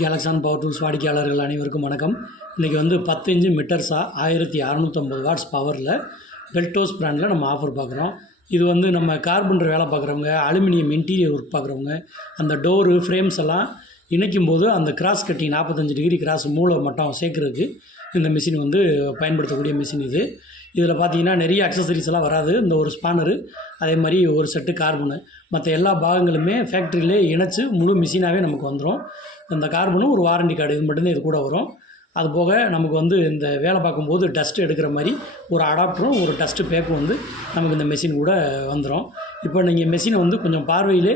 கேலக்ஸான் power tools வாடிக்கையாளர்கள் அனைவருக்கும் வணக்கம். இன்றைக்கி வந்து 10 இன்ச்சு மிட்டர்ஸா 1650 வாட்ஸ் பவரில் பெல்டோஸ் பிராண்டில் நம்ம ஆஃபர் பார்க்குறோம். இது வந்து நம்ம கார்பெண்டர் வேலை பார்க்குறவங்க, அலுமினியம் இன்டீரியர் ஒர்க் பார்க்குறவங்க, அந்த டோரு ஃப்ரேம்ஸ் எல்லாம் இணைக்கும் போது அந்த கிராஸ் கட்டிங் 45 டிகிரி கிராஸ் மூளை மட்டம் சேர்க்குறதுக்கு இந்த மிஷின் வந்து பயன்படுத்தக்கூடிய மிஷின் இது. இதில் பார்த்தீங்கன்னா நிறைய அக்சசரிஸ் எல்லாம் வராது. இந்த ஒரு ஸ்பானரு, அதே மாதிரி ஒரு செட்டு கார்பனு, மற்ற எல்லா பாகங்களுமே ஃபேக்ட்ரியிலே இணைச்சி முழு மிஷினாகவே நமக்கு வந்துடும். இந்த கார்பனும் ஒரு வாரண்டி கார்டு இது மட்டும்தான் இது கூட வரும். அது போக நமக்கு வந்து இந்த வேலை பார்க்கும்போது டஸ்ட் எடுக்கிற மாதிரி ஒரு அடாப்டரும் ஒரு டஸ்ட்டு பேக்கும் வந்து நமக்கு இந்த மெஷின் கூட வந்துடும். இப்போ நீங்கள் மெஷினை வந்து கொஞ்சம் பார்வையிலே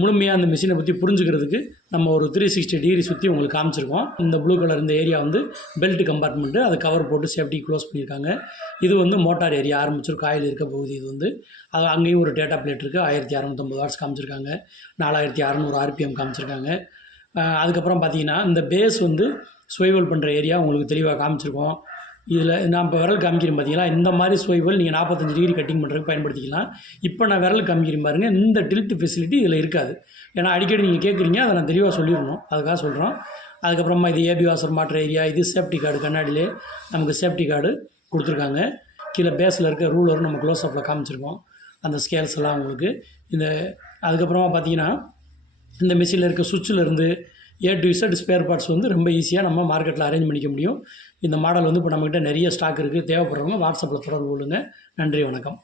முழுமையாக அந்த மிஷினை பற்றி புரிஞ்சுக்கிறதுக்கு நம்ம ஒரு 360 டிகிரி சுற்றி உங்களுக்கு காமிச்சிருக்கோம். இந்த ப்ளூ கலர் இந்த ஏரியா வந்து பெல்ட் கம்பார்ட்மெண்ட்டு, அதை கவர் போட்டு சேஃப்டி க்ளோஸ் பண்ணியிருக்காங்க. இது வந்து மோட்டார் ஏரியா ஆரம்பிச்சிருக்கும், காயில் இருக்க பகுதி. இது வந்து அது அங்கேயும் ஒரு டேட்டா பிளேட் இருக்குது. 1650 வாட்ஸ் காமிச்சிருக்காங்க, 4600 ஆர்பிஎம் காமிச்சிருக்காங்க. அதுக்கப்புறம் பார்த்தீங்கன்னா இந்த பேஸ் வந்து ஸ்வைவல் பண்ணுற ஏரியா உங்களுக்கு தெளிவாக காமிச்சிருக்கோம். இதில் நான் இப்போ விரல் காமிக்கிறேன் பார்த்தீங்களா, இந்த மாதிரி ஸ்வைவல் நீங்கள் 45 டிகிரி கட்டிங் பண்ணுறதுக்கு பயன்படுத்திக்கலாம். இப்போ நான் விரல் காமிக்கிறேன் பாருங்கள், இந்த டில்ட் ஃபெசிலிட்டி இதில் இருக்காது. ஏன்னா அடிக்கடி நீங்கள் கேட்குறீங்க, அதை நான் தெளிவாக சொல்லிடணும், அதுக்காக சொல்கிறோம். அதுக்கப்புறமா இது ஏபி வாசர் மாற்ற ஏரியா, இது சேஃப்டி கார்டு, கண்ணாடியிலே நமக்கு சேஃப்டி கார்டு கொடுத்துருக்காங்க. கீழே பேஸில் இருக்க ரூலரும் நம்ம க்ளோஸ் அப்பில் காமிச்சிருக்கோம், அந்த ஸ்கேல்ஸ் எல்லாம் உங்களுக்கு. இந்த அதுக்கப்புறமா பார்த்தீங்கன்னா இந்த மிஷினில் இருக்க சுவிட்சிலேருந்து A to Z spare parts வந்து ரொம்ப ஈஸியாக நம்ம மார்க்கெட்டில் அரேஞ்ச் பண்ணிக்க முடியும். இந்த மாடல் வந்து இப்போ நம்மக்கிட்ட நிறைய ஸ்டாக் இருக்குது. தேவைப்படுறவங்க வாட்ஸ்அப்பில் தொடர்பு கொள்ளுங்கள். நன்றி, வணக்கம்.